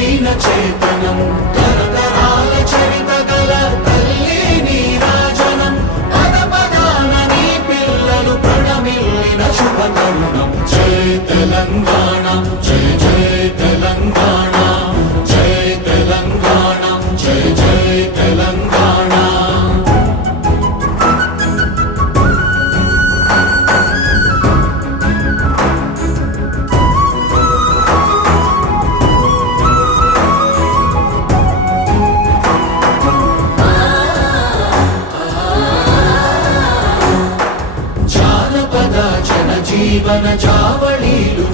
నిండైన చేతనం తరతరాల చరిత గల తల్లి నీరాజనం పద పదాన నీ పిల్లలు ప్రణమిల్లిన శుభ తరుణం జై తెలంగాణ జై జై తెలంగాణ జై తెలంగాణ జై జై తెలంగాణ జీవన జావళీలు